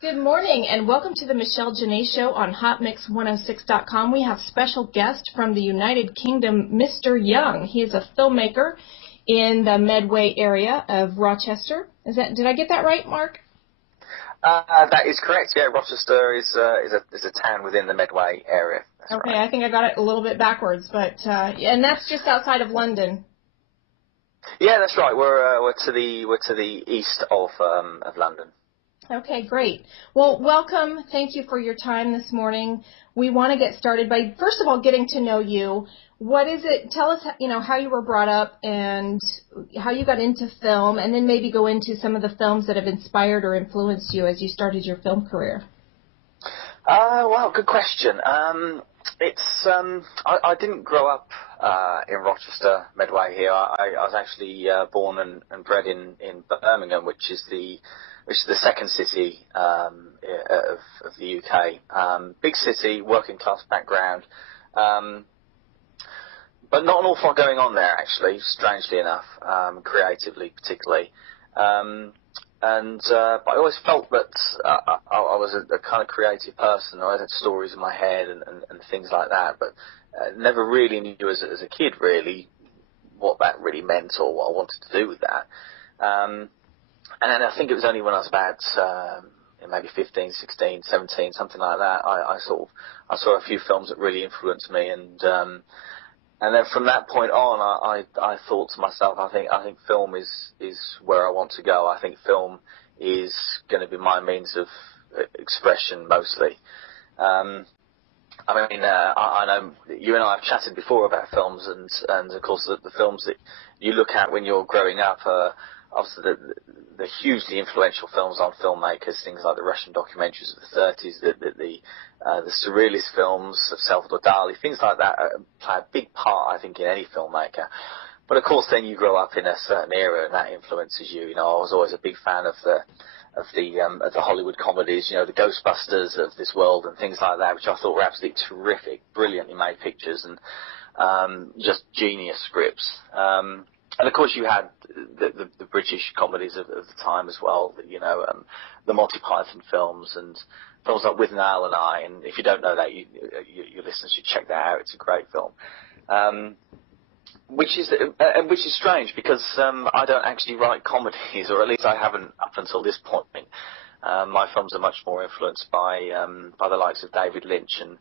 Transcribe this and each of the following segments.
Good morning and welcome to the Michele Jennae Show on HotMix106.com. We have special guest from the United Kingdom, Mr. Young. He is a filmmaker in the Medway area of Rochester. Did I get that right, Mark? That is correct. Yeah, Rochester is a town within the Medway area. That's okay, right. I think I got it a little bit backwards, but and that's just outside of London. Yeah, that's right. We're to the east of London. Okay, great. Well, welcome. Thank you for your time this morning. We want to get started by, first of all, getting to know you. What is it? Tell us, how you were brought up and how you got into film, and then maybe go into some of the films that have inspired or influenced you as you started your film career. Well, good question. I didn't grow up in Rochester, Medway here. I was actually born and bred in Birmingham, which is the second city of the UK. Big city, working class background, but not an awful lot going on there actually. Strangely enough, creatively particularly. But I always felt that I was a kind of creative person. I had stories in my head and things like that, but never really knew as a kid really what that really meant or what I wanted to do with that. And then I think it was only when I was about maybe 15, 16, 17, something like that, I saw a few films that really influenced me, and then from that point on, I thought to myself, I think film is where I want to go. I think film is going to be my means of expression mostly. I know you and I have chatted before about films, and of course the films that you look at when you're growing up are obviously the hugely influential films on filmmakers, things like the Russian documentaries of the 30s, the surrealist films of Salvador Dali, things like that play a big part, I think, in any filmmaker. But of course, then you grow up in a certain era, and that influences you. I was always a big fan of the Hollywood comedies, the Ghostbusters of this world and things like that, which I thought were absolutely terrific, brilliantly made pictures and just genius scripts. And of course, you had the British comedies of the time as well, the Monty Python films and films like With Niall and I. And if you don't know that, your listeners should check that out. It's a great film. Which is strange because I don't actually write comedies, or at least I haven't up until this point. My films are much more influenced by the likes of David Lynch, and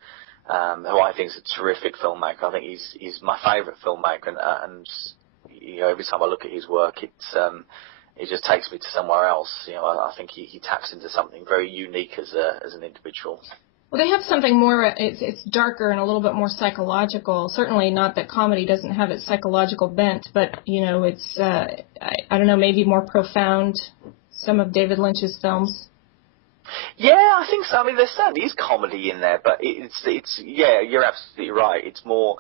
who I think is a terrific filmmaker. I think he's my favourite filmmaker, and every time I look at his work, it just takes me to somewhere else. I think he taps into something very unique as an individual. Well, they have something more, it's darker and a little bit more psychological. Certainly not that comedy doesn't have its psychological bent, but, it's, I don't know, maybe more profound, some of David Lynch's films. Yeah, I think so. I mean, there certainly is comedy in there, but it's yeah, you're absolutely right. It's more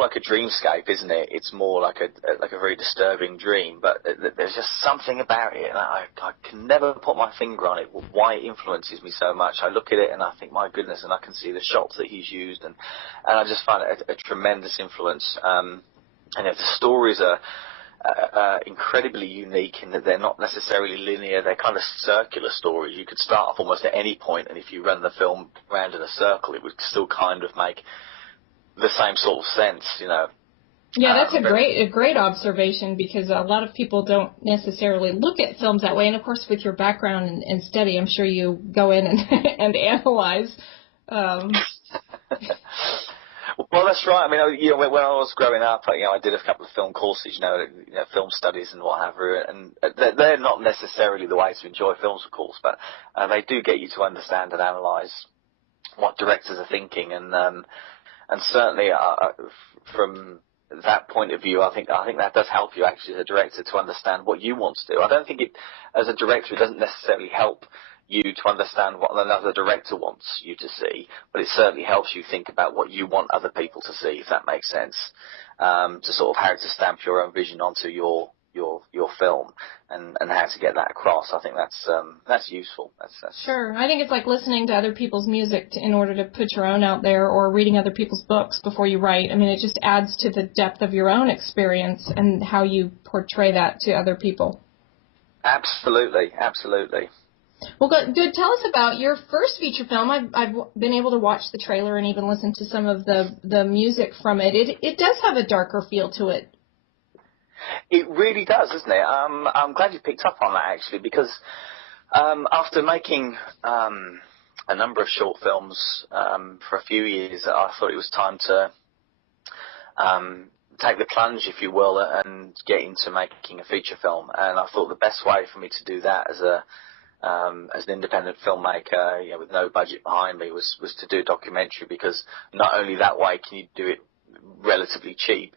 like a dreamscape, isn't it? It's more like a very disturbing dream, but there's just something about it, and I can never put my finger on it, why it influences me so much. I look at it and I think, my goodness, and I can see the shots that he's used, and I just find it a tremendous influence. And if the stories are incredibly unique in that they're not necessarily linear, they're kind of circular stories. You could start off almost at any point, and if you run the film round in a circle, it would still kind of make the same sort of sense, Yeah, that's a great observation, because a lot of people don't necessarily look at films that way. And of course, with your background and study, I'm sure you go in and analyze. Well, that's right. I mean, when I was growing up, I did a couple of film courses, film studies and what have you, and they're not necessarily the way to enjoy films, of course, but they do get you to understand and analyze what directors are thinking, and certainly from that point of view, I think that does help you actually as a director to understand what you want to do. I don't think as a director, it doesn't necessarily help you to understand what another director wants you to see, but it certainly helps you think about what you want other people to see, if that makes sense, to sort of how to stamp your own vision onto your film and how to get that across. I think that's useful. That's Sure. I think it's like listening to other people's music in order to put your own out there, or reading other people's books before you write. I mean, it just adds to the depth of your own experience and how you portray that to other people. Absolutely. Well, good. Tell us about your first feature film. I've been able to watch the trailer and even listen to some of the music from it. It does have a darker feel to it. It really does, doesn't it? I'm glad you picked up on that, actually, because after making a number of short films for a few years, I thought it was time to take the plunge, if you will, and get into making a feature film. And I thought the best way for me to do that as an independent filmmaker, with no budget behind me, was to do a documentary, because not only that way can you do it relatively cheap,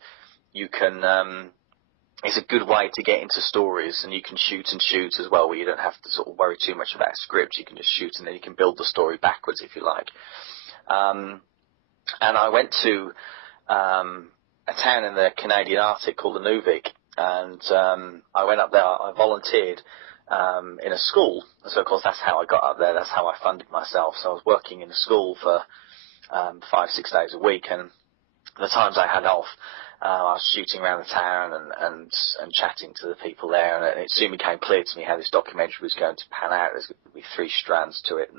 you can. It's a good way to get into stories, and you can shoot as well, where you don't have to sort of worry too much about script. You can just shoot, and then you can build the story backwards, if you like. And I went to a town in the Canadian Arctic called Inuvik, and I went up there. I volunteered in a school, so of course that's how I got up there. That's how I funded myself. So I was working in a school for 5-6 days a week, and the times I had off, I was shooting around the town and chatting to the people there, and it soon became clear to me how this documentary was going to pan out. There's going to be 3 strands to it,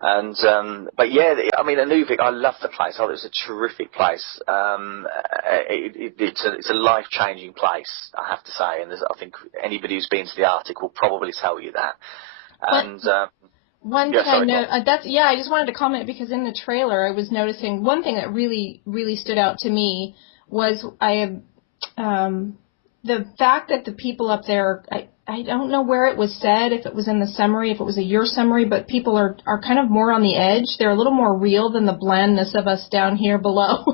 but yeah, I mean, Inuvik, I love the place. Oh, it was a terrific place. It's a life-changing place, I have to say, and I think anybody who's been to the Arctic will probably tell you that. And one thing I know, I just wanted to comment, because in the trailer I was noticing one thing that really, really stood out to me was the fact that the people up there, I don't know where it was said, if it was in the summary, if it was your summary, but people are kind of more on the edge. They're a little more real than the blandness of us down here below.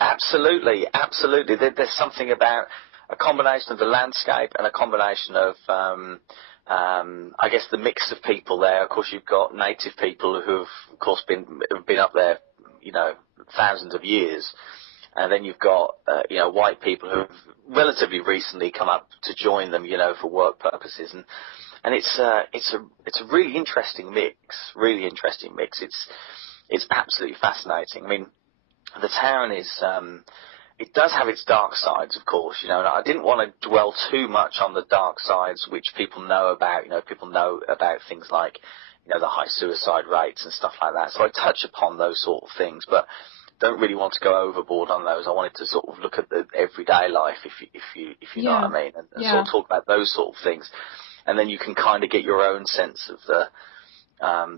Absolutely. There's something about a combination of the landscape and a combination of I guess the mix of people there. Of course, you've got native people who've, of course, been up there, thousands of years, and then you've got white people who've relatively recently come up to join them, for work purposes, and it's a really interesting mix. It's absolutely fascinating. I mean, the town is. It does have its dark sides, of course, and I didn't want to dwell too much on the dark sides, which people know about. People know about things like, the high suicide rates and stuff like that. So I touch upon those sort of things, but don't really want to go overboard on those. I wanted to sort of look at the everyday life, if you know what I mean, and sort of talk about those sort of things, and then you can kind of get your own sense of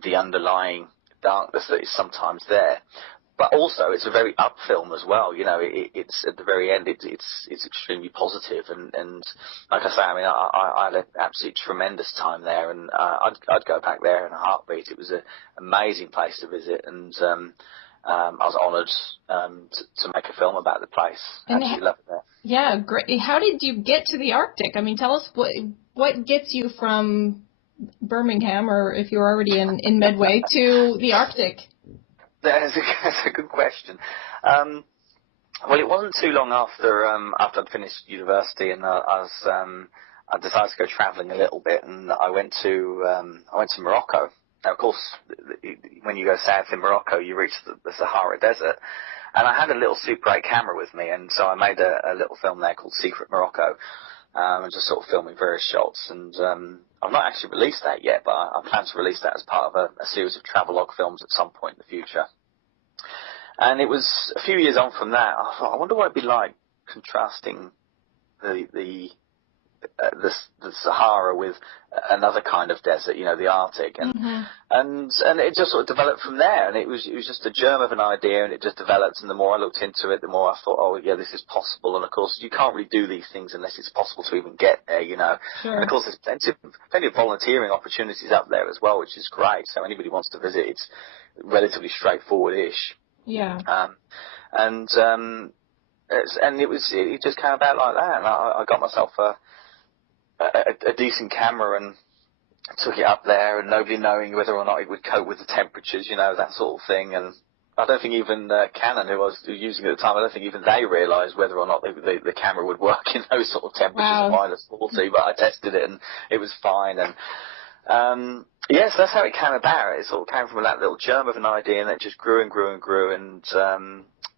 the underlying darkness that is sometimes there. But also, it's a very up film as well. It's at the very end. It's extremely positive, and like I say, I mean, I had an absolutely tremendous time there, and I'd go back there in a heartbeat. It was an amazing place to visit, and I was honoured to make a film about the place. Absolutely love it there. Yeah, great. How did you get to the Arctic? I mean, tell us what gets you from Birmingham, or if you're already in Medway, to the Arctic. That's a good question. Well, it wasn't too long after I'd finished university, and I decided to go travelling a little bit, and I went to Morocco. Now, of course, when you go south in Morocco, you reach the Sahara Desert, and I had a little Super 8 camera with me, and so I made a little film there called Secret Morocco, and just sort of filming various shots, and I've not actually released that yet, but I plan to release that as part of a series of travelogue films at some point in the future. And it was a few years on from that, I thought, I wonder what it'd be like contrasting the Sahara with another kind of desert, the Arctic, and it just sort of developed from there, and it was just a germ of an idea, and it just developed, and the more I looked into it, the more I thought, oh yeah, this is possible, and of course you can't really do these things unless it's possible to even get there, Sure. And of course there's plenty of volunteering opportunities up there as well, which is great, so anybody wants to visit, it's relatively straightforward-ish. Yeah. And it just came about like that, and I got myself a decent camera and took it up there, and nobody knowing whether or not it would cope with the temperatures, that sort of thing. And I don't think even Canon, who I was using at the time, I don't think even they realised whether or not the camera would work in those sort of temperatures of -40. But I tested it, and it was fine. And yes, that's how it came about. It sort of came from that little germ of an idea, and it just grew and grew and grew. And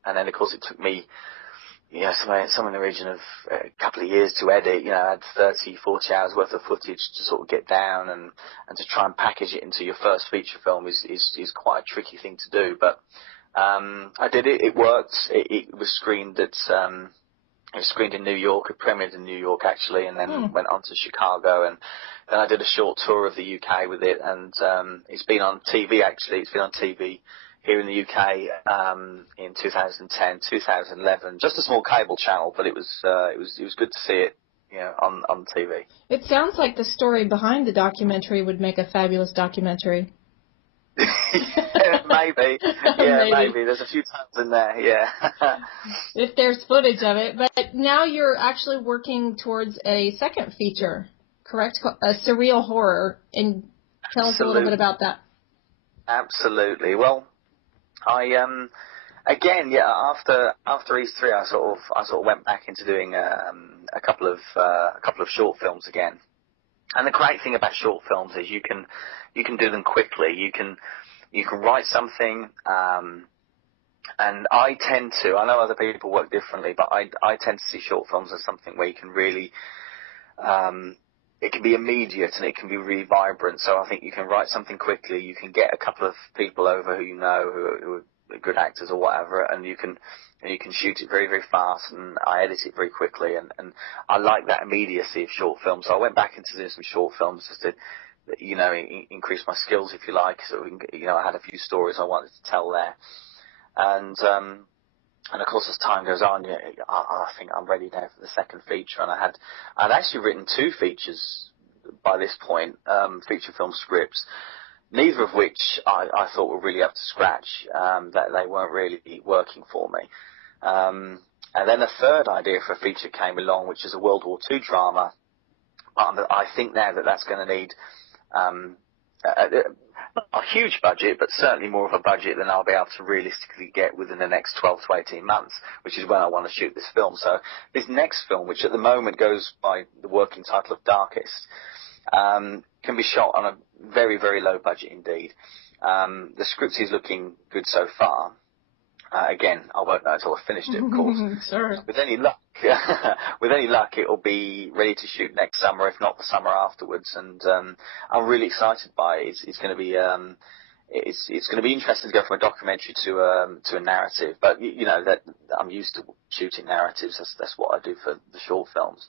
then, of course, it took me Somewhere in the region of a couple of years to edit. I had 30, 40 hours worth of footage to sort of get down, and to try and package it into your first feature film is quite a tricky thing to do. But I did it. It worked. It was screened at it was screened in New York. It premiered in New York actually, and then went on to Chicago, and then I did a short tour of the UK with it, and it's been on TV actually. It's been on TV here in the UK in 2010, 2011. Just a small cable channel, but it was good to see it, on TV. It sounds like the story behind the documentary would make a fabulous documentary. Yeah, maybe. Yeah, maybe. There's a few times in there, yeah. If there's footage of it. But now you're actually working towards a second feature, correct? A surreal horror. And tell us a little bit about that. Absolutely. Well, again, after East 3, I sort of went back into doing a couple of short films again. And the great thing about short films is you can do them quickly. You can write something, and I know other people work differently, but I tend to see short films as something where you can really, it can be immediate and it can be really vibrant. So I think you can write something quickly. You can get a couple of people over who are good actors or whatever, and you can shoot it very, very fast, and I edit it very quickly, and I like that immediacy of short films. So I went back into doing some short films just to, increase my skills, if you like. So I had a few stories I wanted to tell there, and of course as time goes on, I think I'm ready now for the second feature, and I'd actually written 2 features by this point, feature film scripts. Neither of which I thought were really up to scratch, that they weren't really working for me. And then a third idea for a feature came along, which is a World War II drama. I think now that's going to need a huge budget, but certainly more of a budget than I'll be able to realistically get within the next 12 to 18 months, which is when I want to shoot this film. So this next film, which at the moment goes by the working title of Darkest, can be shot on a very, very low budget indeed. The script is looking good so far. Again, I won't know until I've finished it, of course. Sure. With any luck, it will be ready to shoot next summer, if not the summer afterwards. And I'm really excited by it. It's going to be it's going to be interesting to go from a documentary to a narrative. But that I'm used to shooting narratives. That's what I do for the short films.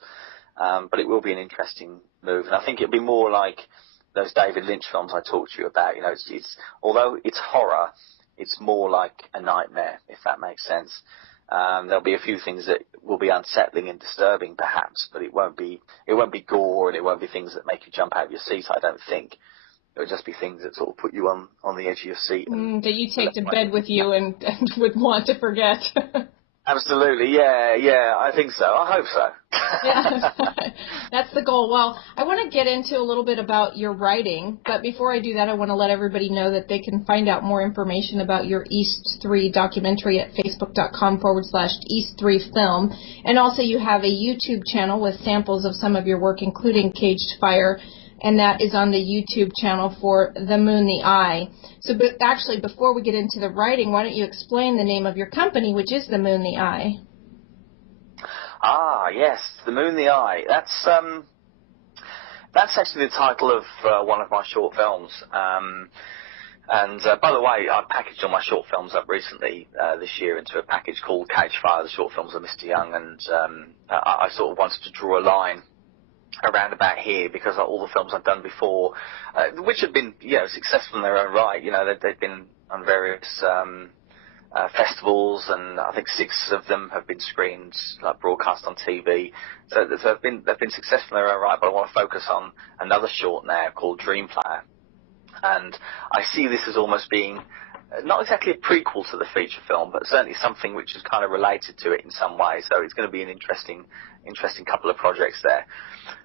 But it will be an interesting move, and I think it'll be more like those David Lynch films I talked to you about. It's although it's horror, it's more like a nightmare, if that makes sense. There'll be a few things that will be unsettling and disturbing, perhaps, but it won't be gore, and it won't be things that make you jump out of your seat. I don't think. It would just be things that sort of put you on the edge of your seat. That you take to bed with you and would want to forget. Absolutely, yeah, I think so. I hope so. Yeah, that's the goal. Well, I want to get into a little bit about your writing, but before I do that, I want to let everybody know that they can find out more information about your East 3 documentary at facebook.com/East3Film. And also you have a YouTube channel with samples of some of your work, including Caged Fire, and that is on the YouTube channel for The Moon, the Eye. So actually, before we get into the writing, why don't you explain the name of your company, which is The Moon, the Eye? Ah, yes, The Moon, the Eye. That's actually the title of one of my short films. And by the way, I packaged all my short films up recently this year into a package called Caged Fire, the short films of Mr. Young, and I sort of wanted to draw a line around about here, because all the films I've done before, which have been successful in their own right, they've been on various festivals, and I think 6 of them have been screened, like broadcast on TV. So they've been successful in their own right. But I want to focus on another short now called Dream Player, and I see this as almost being not exactly a prequel to the feature film, but certainly something which is kind of related to it in some way. So it's going to be an interesting couple of projects there.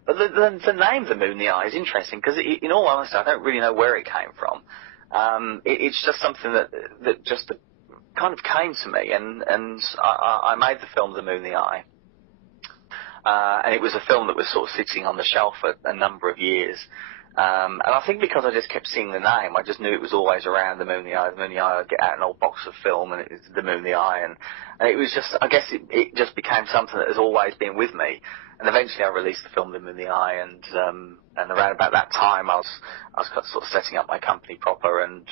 But the name The Moon, the Eye is interesting because, in all honesty, I don't really know where it came from. It's just something that just kind of came to me, and I made the film The Moon, the Eye. And it was a film that was sort of sitting on the shelf for a number of years. And I think because I just kept seeing the name, I just knew it was always around The Moon, the Eye, The Moon, the Eye. I'd get out an old box of film and it was The Moon, the Eye. And it was just, I guess it just became something that has always been with me. And eventually I released the film The Moon, the Eye, and around about that time I was sort of setting up my company proper, and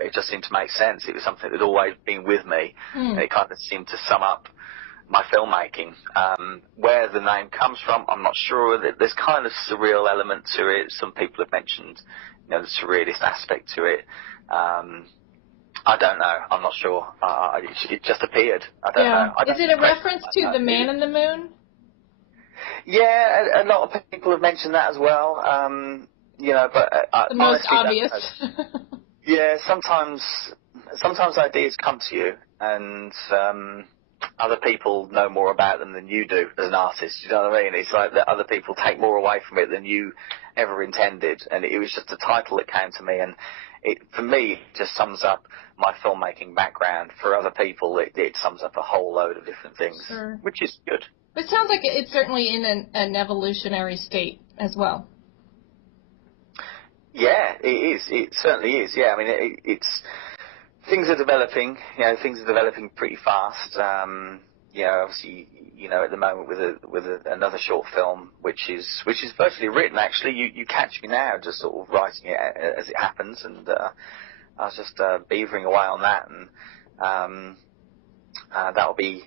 it just seemed to make sense. It was something that had always been with me, and it kind of seemed to sum up my filmmaking. Where the name comes from, I'm not sure. There's kind of surreal element to it. Some people have mentioned, the surrealist aspect to it. I don't know. I'm not sure. It just appeared. I don't know. Is it a reference to The Man in the Moon? Yeah, a lot of people have mentioned that as well. But the most obvious. Yeah, sometimes ideas come to you, and other people know more about them than you do as an artist. You know what I mean? It's like that other people take more away from it than you ever intended, and it was just a title that came to me, and for me, it just sums up my filmmaking background. For other people, it sums up a whole load of different things, sure. Which is good. It sounds like it's certainly in an evolutionary state as well. Yeah, it is. It certainly is. Yeah, I mean, it's things are developing. Things are developing pretty fast. Obviously, at the moment with another short film, which is virtually written. Actually, you catch me now, just sort of writing it as it happens, and I was just beavering away on that, and that'll be.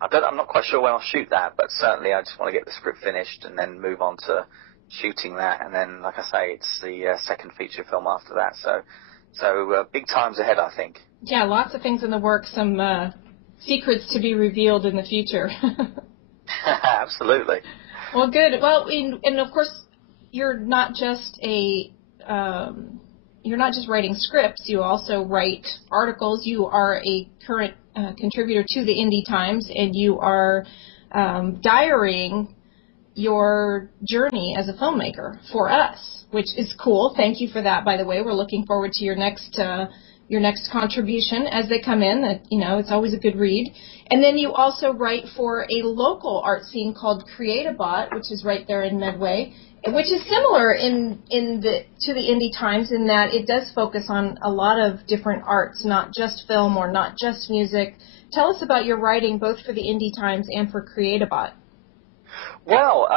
I'm not quite sure when I'll shoot that, but certainly I just want to get the script finished and then move on to shooting that, and then, like I say, it's the second feature film after that. So big times ahead, I think. Yeah, lots of things in the works, some secrets to be revealed in the future. Absolutely. Well, good. Well, and of course, you're not just writing scripts. You also write articles. You are a current contributor to the Indie Times, and you are diarying your journey as a filmmaker for us, which is cool. Thank you for that, by the way. We're looking forward to your next contribution as they come in. It's always a good read. And then you also write for a local art scene called Create-A-Bot, which is right there in Medway, which is similar to the Indie Times in that it does focus on a lot of different arts, not just film or not just music. Tell us about your writing both for the Indie Times and for Create-A-Bot. Well,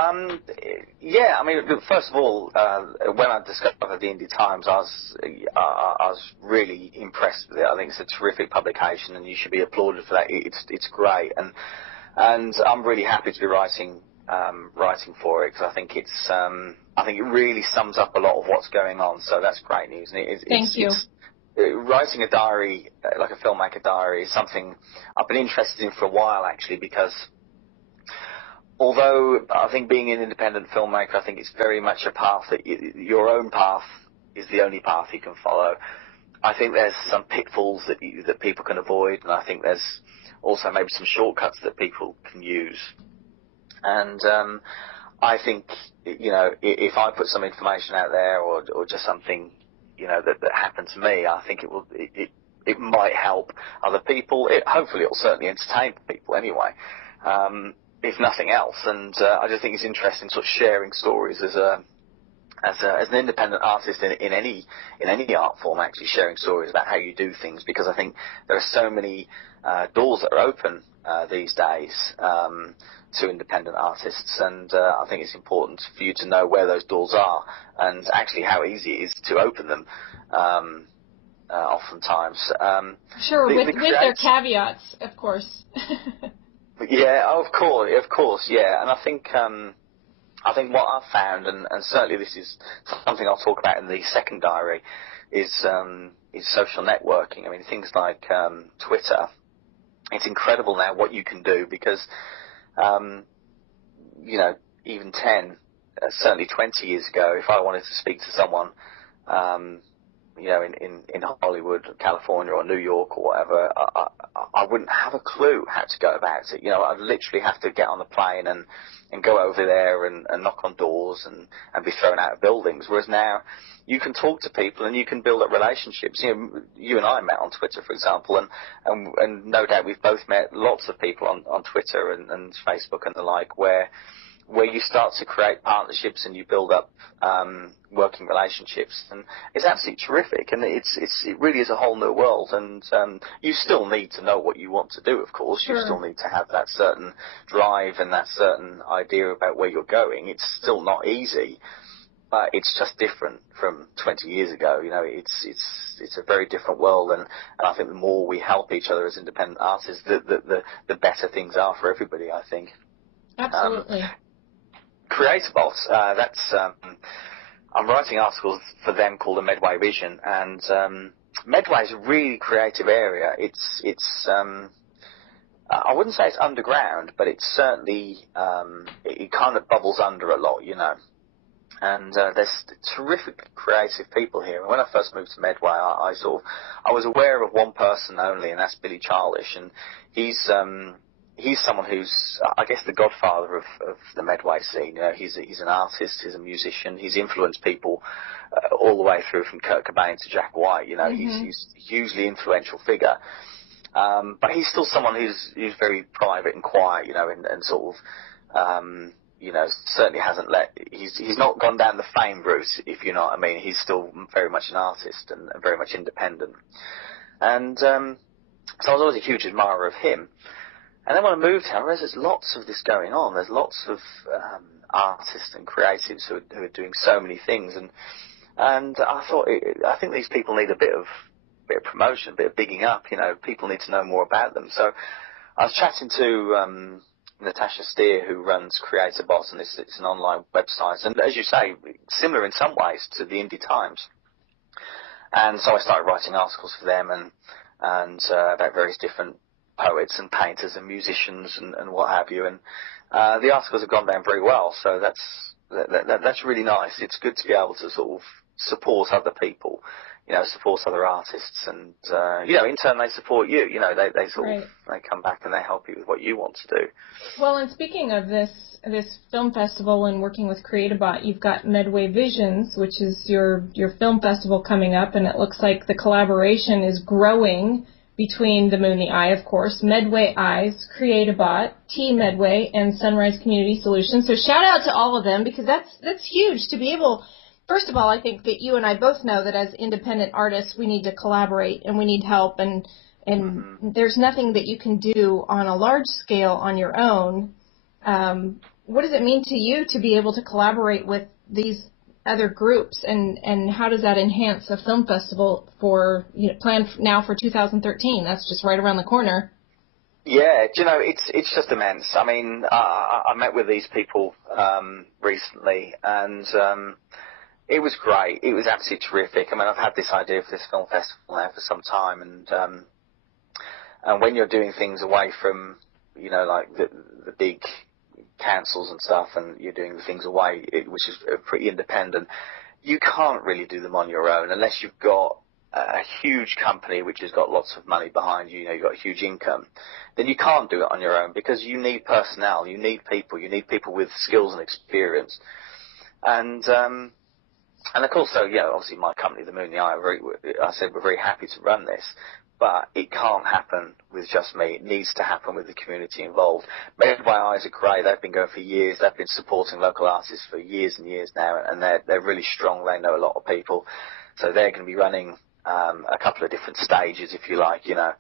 yeah. I mean, first of all, when I discovered the Indie Times, I was really impressed with it. I think it's a terrific publication, and you should be applauded for that. It's great, and I'm really happy to be writing for it, because I think I think it really sums up a lot of what's going on. So that's great news. And Thank you. Writing a diary, like a filmmaker diary, is something I've been interested in for a while, actually, because although I think being an independent filmmaker, I think it's very much a path that your own path is the only path you can follow. I think there's some pitfalls that people can avoid, and I think there's also maybe some shortcuts that people can use. And I think, if I put some information out there or just something, that happened to me, I think it might help other people. Hopefully it'll certainly entertain people anyway. If nothing else, and I just think it's interesting sort of sharing stories as an independent artist in any art form, actually sharing stories about how you do things, because I think there are so many doors that are open these days to independent artists, and I think it's important for you to know where those doors are and actually how easy it is to open them. Oftentimes, sure, with their caveats, of course. Yeah, of course, yeah. And I think what I've found, and certainly this is something I'll talk about in the second diary, is social networking. I mean, things like Twitter. It's incredible now what you can do, because, even 10, certainly 20 years ago, if I wanted to speak to someone, in Hollywood, California, or New York, or whatever, I wouldn't have a clue how to go about it. I'd literally have to get on the plane and go over there and knock on doors and be thrown out of buildings. Whereas now, you can talk to people and you can build up relationships. You and I met on Twitter, for example, and no doubt we've both met lots of people on Twitter and Facebook and the like, where where you start to create partnerships and you build up working relationships, and it's absolutely terrific. And it really is a whole new world. And you still need to know what you want to do, of course. Sure. You still need to have that certain drive and that certain idea about where you're going. It's still not easy, but it's just different from 20 years ago. You know, it's a very different world, and I think the more we help each other as independent artists, the better things are for everybody, I think. Absolutely. CreatorBot, I'm writing articles for them called a Medway Vision, and Medway is a really creative area. It's I wouldn't say it's underground, but it's certainly it kind of bubbles under a lot, you know. And there's terrific creative people here. And when I first moved to Medway, I was aware of one person only, and that's Billy Charlish, and he's someone who's, I guess, the godfather of the Medway scene. You know, he's an artist, he's a musician, he's influenced people all the way through from Kurt Cobain to Jack White. You know, he's a hugely influential figure. But he's still someone who's very private and quiet, you know, and sort of, you know, certainly hasn't he's not gone down the fame route, if you know what I mean. He's still very much an artist and very much independent. And so I was always a huge admirer of him. And then when I moved here, I realized there's lots of this going on. There's lots of artists and creatives who are doing so many things. And I thought, I think these people need a bit of promotion, a bit of bigging up. You know, people need to know more about them. So I was chatting to Natasha Steer, who runs CreatorBot, and it's an online website. And as you say, similar in some ways to the Indie Times. And so I started writing articles for them and about various different poets and painters and musicians and what have you. And the articles have gone down very well. So that's really nice. It's good to be able to sort of support other people, you know, support other artists, and you know, in turn they support you. You know, they sort of they come back and they help you with what you want to do. Well, and speaking of this film festival and working with CreatorBot, you've got Medway Visions, which is your film festival coming up, and it looks like the collaboration is growing between The Moon, the Eye, of course, Medway Eyes, CreatorBot, T Medway, and Sunrise Community Solutions. So shout out to all of them, because that's huge to be able. First of all, I think that you and I both know that as independent artists, we need to collaborate and we need help, and there's nothing that you can do on a large scale on your own. What does it mean to you to be able to collaborate with these other groups, and how does that enhance a film festival for, you know, planned now for 2013? That's just right around the corner. Yeah, do you know, it's just immense. I mean, I met with these people recently, and it was great. It was absolutely terrific. I mean, I've had this idea for this film festival now for some time, and when you're doing things away from, you know, like the big councils and stuff, and you're doing the things away, which is pretty independent, you can't really do them on your own unless you've got a huge company which has got lots of money behind you, you know, you've got a huge income. Then you can't do it on your own, because you need personnel, you need people with skills and experience. And of course, so, yeah, obviously my company, The Moon, the Eye, I said we're very happy to run this, but it can't happen with just me. It needs to happen with the community involved. Medway Eyes are great. They've been going for years. They've been supporting local artists for years and years now, and they're really strong. They know a lot of people. So they're going to be running a couple of different stages, if you like, you know.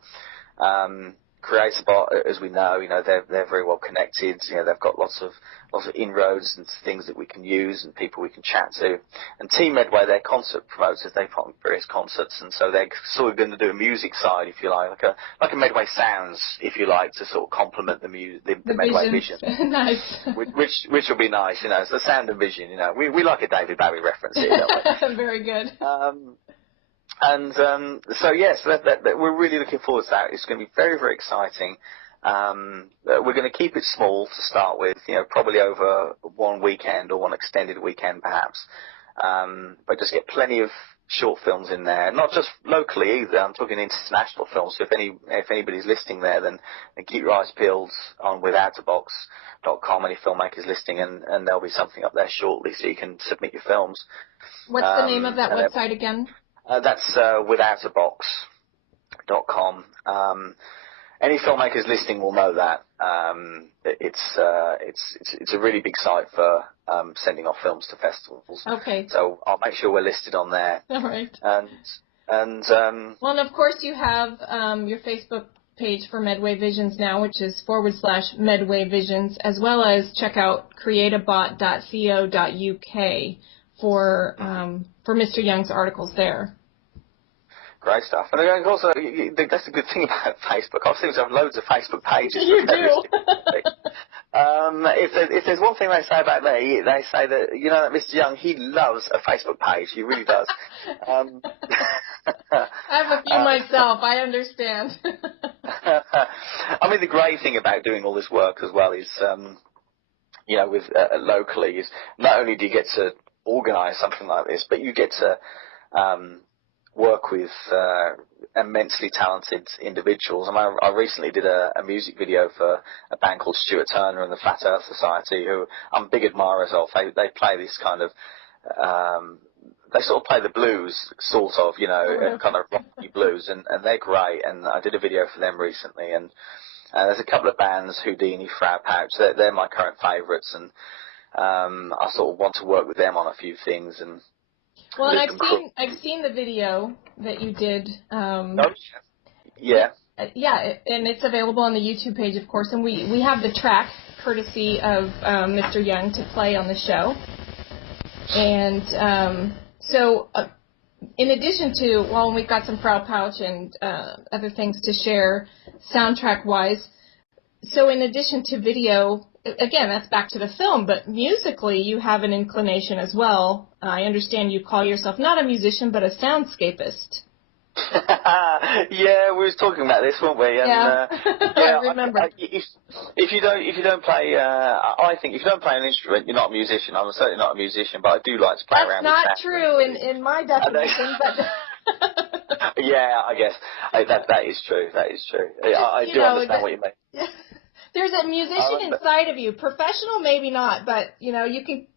CreatorBot, as we know, you know, they're very well connected. You know, they've got lots of inroads and things that we can use and people we can chat to. And Team Medway, they're concert promoters. They put on various concerts, and so they're sort of going to do a music side, if you like a Medway Sounds, if you like, to sort of complement the Medway Vision. Nice. which will be nice, you know. It's the sound and vision, you know. We like a David Bowie reference here, don't we? Very good. And so yes, we're really looking forward to that. It's going to be very, very exciting. We're going to keep it small to start with, you know, probably over one weekend or one extended weekend perhaps. But just get plenty of short films in there, not just locally either. I'm talking international films. So if anybody's listening there, then keep your eyes peeled on withoutabox.com, any filmmakers listening, and there'll be something up there shortly so you can submit your films. What's the name of that website again? That's withoutabox.com. any filmmakers listening will know that. It's a really big site for sending off films to festivals. Okay. So I'll make sure we're listed on there. All right. And well, and of course you have your Facebook page for Medway Visions now, which is /Medway Visions, as well as check out createabot.co.uk for Mr. Young's articles there. Great stuff. And also, that's the good thing about Facebook. I seem to have loads of Facebook pages. You do. If there's one thing they say about me, they say that, that Mr. Young, he loves a Facebook page. He really does. I have a few myself. I understand. I mean, the great thing about doing all this work as well is, with locally, is not only do you get to organise something like this, but you get to work with immensely talented individuals. I recently did a music video for a band called Stuart Turner and the Flat Earth Society, who I'm big admirers of. They play this kind of they sort of play the blues, sort of, kind of rocky blues, and they're great. And I did a video for them recently, and there's a couple of bands, Houdini, Frau Pouch, they're my current favourites, and I sort of want to work with them on a few things. And well, and I've seen the video that you did. Yeah. Yeah, and it's available on the YouTube page, of course, and we have the track courtesy of Mr. Young to play on the show. And so in addition to, well, we've got some Frau Pouch and other things to share soundtrack-wise. So in addition to video, again, that's back to the film, but musically you have an inclination as well. I understand you call yourself not a musician, but a soundscapist. Yeah, we was talking about this, weren't we? And, yeah, I remember. If you don't play, I think if you don't play an instrument, you're not a musician. I'm certainly not a musician, but I do like to play around with sound. That's not true in my definition, but. Yeah, I guess that is true. That is true. I do understand what you mean. There's a musician inside of you. Professional, maybe not, but you can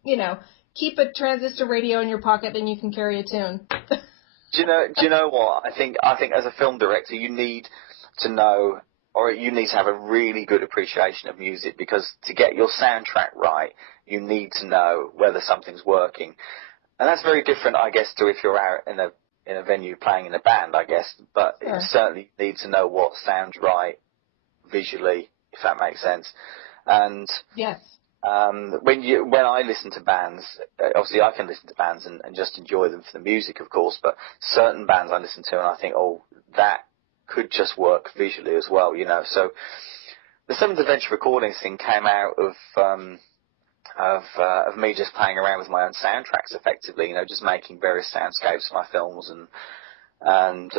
keep a transistor radio in your pocket, then you can carry a tune. Do you know what? I think as a film director, you need to know, or you need to have a really good appreciation of music, because to get your soundtrack right, you need to know whether something's working. And that's very different, I guess, to if you're out in a venue playing in a band, I guess. But sure. You certainly need to know what sounds right visually, if that makes sense. And yes. When I listen to bands, obviously I can listen to bands and just enjoy them for the music, of course, but certain bands I listen to and I think, oh, that could just work visually as well, So the Seventh Adventure Recordings thing came out of me just playing around with my own soundtracks, effectively, just making various soundscapes for my films, and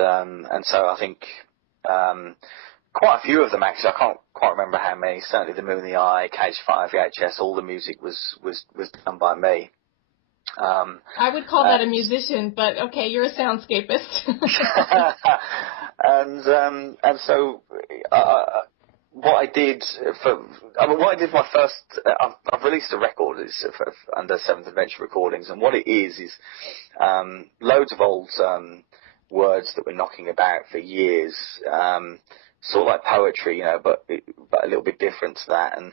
so I think quite a few of them, actually. I can't quite remember how many. Certainly The Moon in the Eye, Cage 5, VHS, all the music was done by me. I would call that a musician, but okay, you're a soundscapist. and so what I did for my first, I've released a record under Seventh Adventure Recordings, and what it is loads of old words that we're knocking about for years, sort of like poetry, but a little bit different to that. And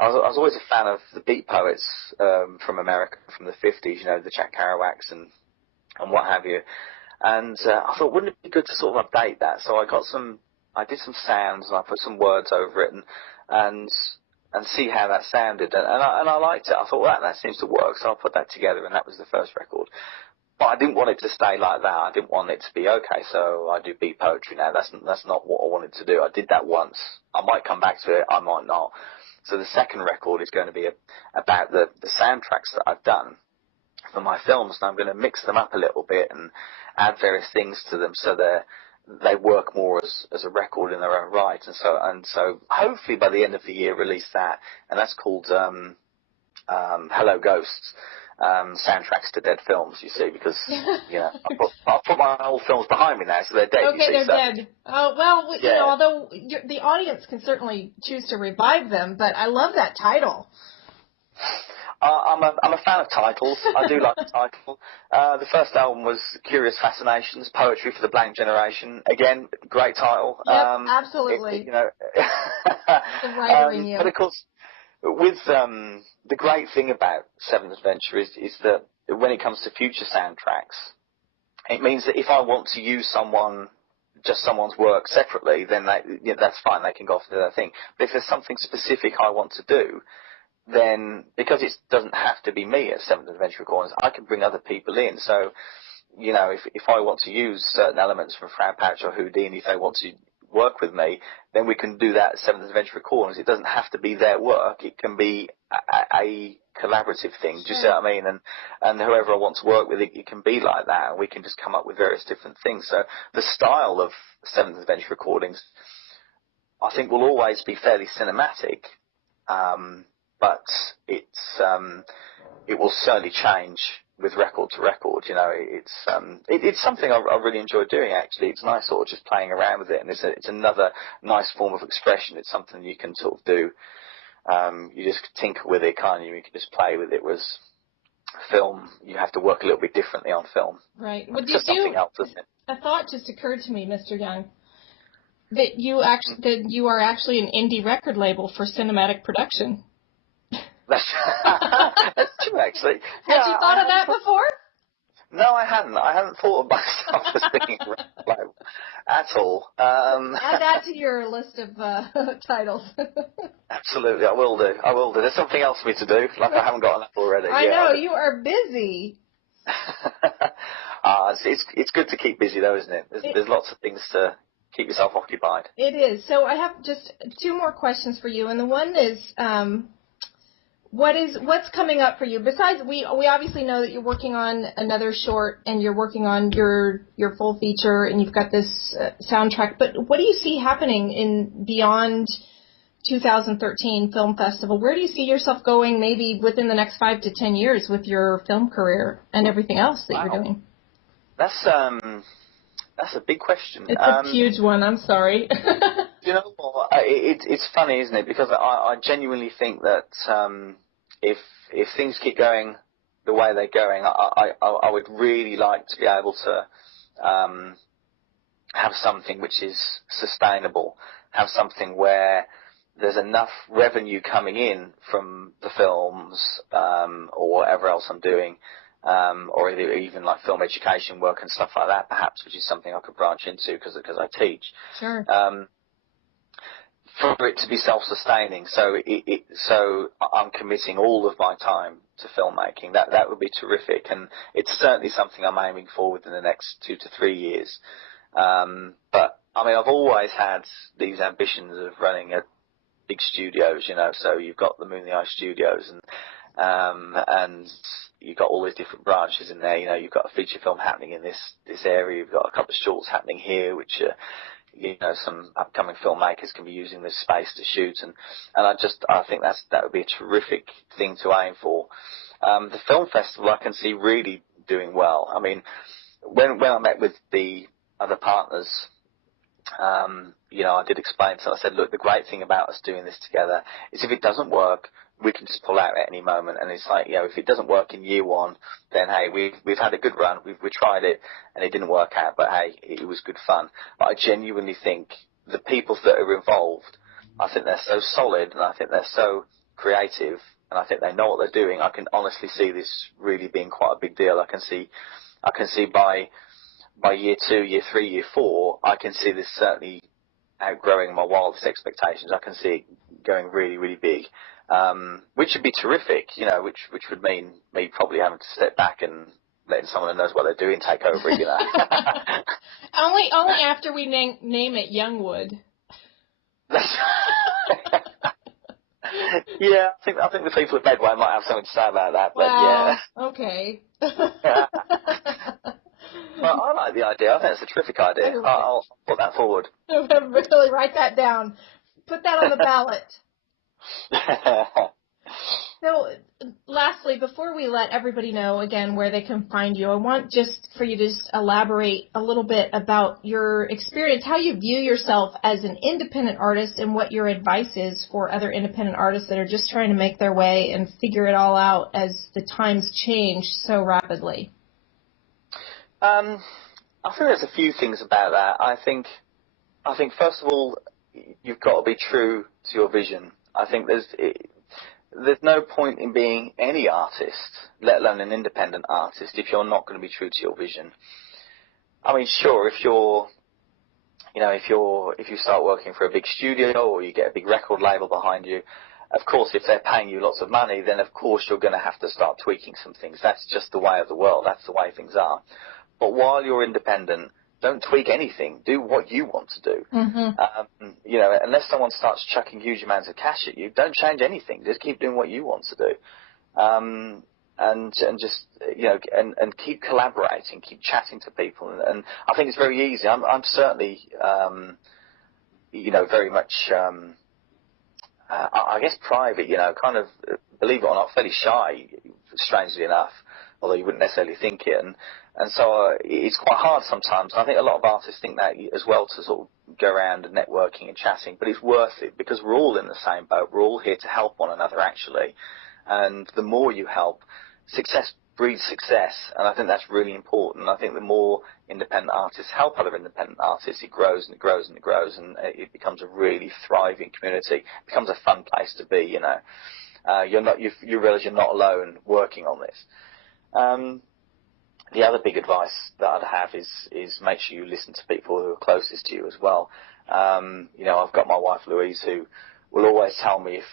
I was always a fan of the beat poets from America, from the 50s, the Jack Kerouacs and what have you. And I thought, wouldn't it be good to sort of update that? So I did some sounds and I put some words over it and see how that sounded. And I liked it. I thought, well, that seems to work. So I put that together, and that was the first record. But I didn't want it to stay like that. I didn't want it to be, okay, so I do beat poetry now. That's not what I wanted to do. I did that once. I might come back to it. I might not. So the second record is going to be about the soundtracks that I've done for my films. And I'm going to mix them up a little bit and add various things to them so they work more as a record in their own right. And so hopefully by the end of the year release that. And that's called Hello Ghosts. Soundtracks to dead films, you see, because I've put my old films behind me now, so they're dead. Okay, they're dead. Oh well, although the audience can certainly choose to revive them, but I love that title. I'm a fan of titles. I do like the title. The first album was Curious Fascinations, Poetry for the Blank Generation. Again, great title. Yep, absolutely. You know, The writer in you. but of course, with the great thing about Seventh Adventure is that when it comes to future soundtracks, it means that if I want to use someone's work separately, then that's fine. They can go off and do their thing. But if there's something specific I want to do, then because it doesn't have to be me at Seventh Adventure Recordings, I can bring other people in. So, you know, if I want to use certain elements from Frau Pouch or Houdini, if they want to work with me, then we can do that at Seventh Adventure Recordings. It doesn't have to be their work. It can be a collaborative thing. Do you see what I mean? And whoever I want to work with, it can be like that. And we can just come up with various different things. So the style of Seventh Adventure Recordings, I think, will always be fairly cinematic. But it will certainly change with record to record. You know, it's something I really enjoy doing. Actually, it's nice sort of just playing around with it, and it's another nice form of expression. It's something you can sort of do. You just tinker with it, can't you? You can just play with it. Whereas film, you have to work a little bit differently on film. Right. Well, it's just something else, isn't it? A thought just occurred to me, Mr. Young, that you are actually an indie record label for cinematic production. That's true, actually. Had you thought of that before? No, I hadn't. I hadn't thought of myself as being a record label at all. Add that to your list of titles. Absolutely, I will do. There's something else for me to do, like I haven't got enough already. I know, you are busy. It's good to keep busy, though, isn't it? There's lots of things to keep yourself occupied. It is. So I have just two more questions for you, and the one is, what's coming up for you? Besides, we obviously know that you're working on another short, and you're working on your full feature, and you've got this soundtrack. But what do you see happening in beyond 2013 Film Festival? Where do you see yourself going, maybe within the next 5 to 10 years, with your film career and everything else that you're doing? That's a big question. It's a huge one. I'm sorry. You know what? It's funny, isn't it? Because I genuinely think that if things keep going the way they're going, I would really like to be able to have something which is sustainable, have something where there's enough revenue coming in from the films or whatever else I'm doing, or even like film education work and stuff like that, perhaps, which is something I could branch into because I teach. Sure. For it to be self-sustaining, so I'm committing all of my time to filmmaking. That would be terrific, and it's certainly something I'm aiming for within the next 2 to 3 years. But I mean, I've always had these ambitions of running a big studios, you know. So you've got the Moon the Eye Studios, and you've got all these different branches in there. You know, you've got a feature film happening in this area. You've got a couple of shorts happening here, which you know, some upcoming filmmakers can be using this space to shoot, and I think that would be a terrific thing to aim for. The film festival I can see really doing well. I mean, when I met with the other partners, you know, I did explain to them, I said, look, the great thing about us doing this together is if it doesn't work, we can just pull out at any moment. And it's like, you know, if it doesn't work in year one, then hey, we've had a good run, we tried it and it didn't work out, but hey, it was good fun. But I genuinely think the people that are involved, I think they're so solid, and I think they're so creative, and I think they know what they're doing. I can honestly see this really being quite a big deal. I can see by year 2, year 3, year 4, I can see this certainly outgrowing my wildest expectations. I can see it going really, really big, which would be terrific, you know, which would mean me probably having to step back and letting someone who knows what they're doing take over it, you know. only after we name it Youngwood. Yeah, I think the people at Medway might have something to say about that, but well, yeah. Okay. Well, I like the idea. I think it's a terrific idea. I'll put that forward. Really write that down. Put that on the ballot. So, lastly, before we let everybody know again where they can find you, I want just for you to just elaborate a little bit about your experience, how you view yourself as an independent artist, and what your advice is for other independent artists that are just trying to make their way and figure it all out as the times change so rapidly. I think there's a few things about that. I think first of all, you've got to be true to your vision. I think there's no point in being any artist, let alone an independent artist, if you're not going to be true to your vision. I mean, sure, if you start working for a big studio or you get a big record label behind you, of course, if they're paying you lots of money, then of course you're going to have to start tweaking some things. That's just the way of the world. That's the way things are. But while you're independent, don't tweak anything. Do what you want to do. Mm-hmm. Unless someone starts chucking huge amounts of cash at you, don't change anything. Just keep doing what you want to do. And just, and keep collaborating, keep chatting to people. And I think it's very easy. I'm certainly, very much, I guess private, kind of, believe it or not, fairly shy, strangely enough, although you wouldn't necessarily think it. And so it's quite hard sometimes. I think a lot of artists think that as well, to sort of go around and networking and chatting, but it's worth it because we're all in the same boat. We're all here to help one another, actually. And the more you help, success breeds success. And I think that's really important. I think the more independent artists help other independent artists, it grows and it grows and it grows, and it becomes a really thriving community. It becomes a fun place to be, you realize you're not alone working on this. The other big advice that I'd have is make sure you listen to people who are closest to you as well. I've got my wife Louise, who will always tell me if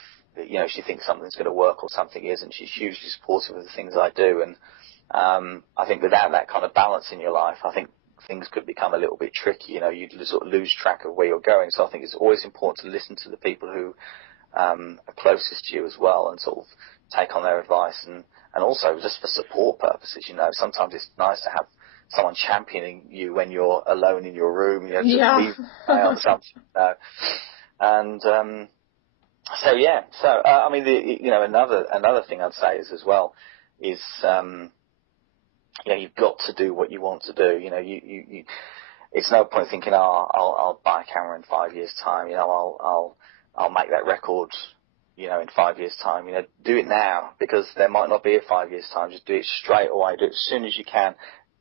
she thinks something's going to work or something isn't. She's hugely supportive of the things I do, and I think without that kind of balance in your life, I think things could become a little bit tricky. You sort of lose track of where you're going. So I think it's always important to listen to the people who are closest to you as well, and sort of take on their advice, and also just for support purposes. Sometimes it's nice to have someone championing you when you're alone in your room, just leave on something. And I mean, another thing I'd say is as well is you've got to do what you want to do. You it's no point thinking, I'll buy a camera in 5 years' time. I'll make that record, in 5 years' time. Do it now, because there might not be a 5 years' time. Just do it straight away. Do it as soon as you can.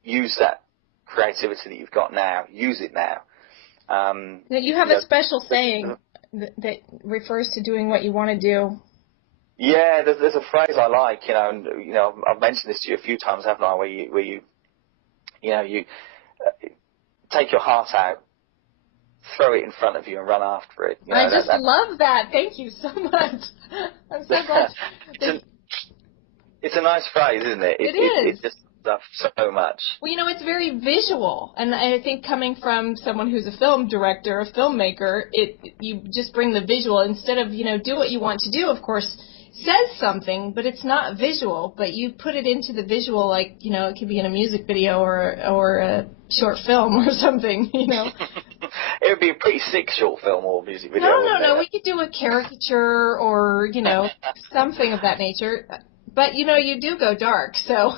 Use that creativity that you've got now. Use it now. You have a special saying that refers to doing what you want to do. Yeah, there's a phrase I like, and I've mentioned this to you a few times, haven't I? Where you take your heart out, throw it in front of you, and run after it. I just love that. Thank you so much. I'm so glad. It's a nice phrase, isn't it? It is. It just stuff so much. Well, it's very visual, and I think coming from someone who's a film director, a filmmaker, you just bring the visual instead of do what you want to do. Of course, says something, but it's not visual. But you put it into the visual, like it could be in a music video or a short film or something. It would be a pretty sick short film or music video. No. We could do a caricature or something of that nature. But you do go dark, so.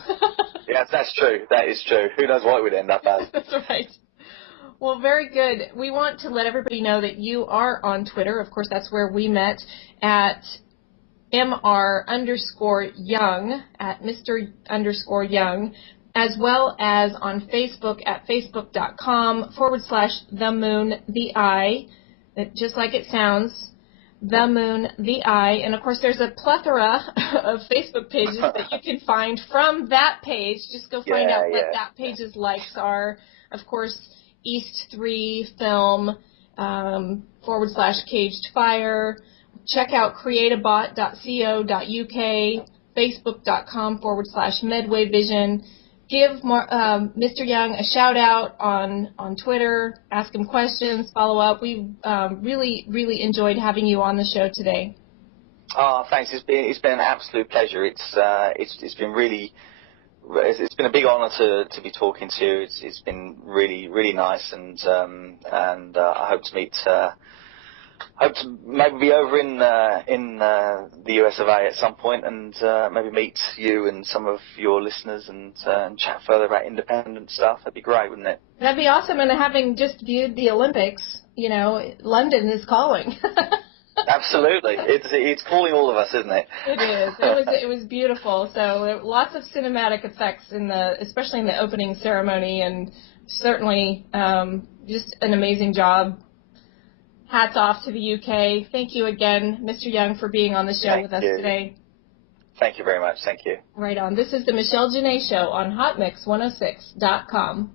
Yes, that's true. That is true. Who knows what it would end up as? That's right. Well, very good. We want to let everybody know that you are on Twitter. Of course, that's where we met, at Mr_Young, at Mr_Young, as well as on Facebook at facebook.com/TheMoonTheEye, just like it sounds, The Moon, the Eye. And, of course, there's a plethora of Facebook pages that you can find from that page. Just go find out what that page's likes are. Of course, East 3 Film, /Caged Fire. Check out creatabot.co.uk, facebook.com/Medway Vision. Give Mr. Young a shout-out on Twitter. Ask him questions. Follow up. We really, really enjoyed having you on the show today. Oh, thanks. It's been an absolute pleasure. It's been a big honour to be talking to you. It's been really, really nice, and I hope to meet Hope to maybe be over in the US of A at some point, and maybe meet you and some of your listeners and chat further about independent stuff. That'd be great, wouldn't it? That'd be awesome. And having just viewed the Olympics, London is calling. Absolutely, it's calling all of us, isn't it? It is. It was beautiful. So lots of cinematic effects especially in the opening ceremony, and certainly just an amazing job. Hats off to the UK. Thank you again, Mr. Young, for being on the show with us today. Thank you very much. Thank you. Right on. This is the Michele Jennae Show on hotmix106.com.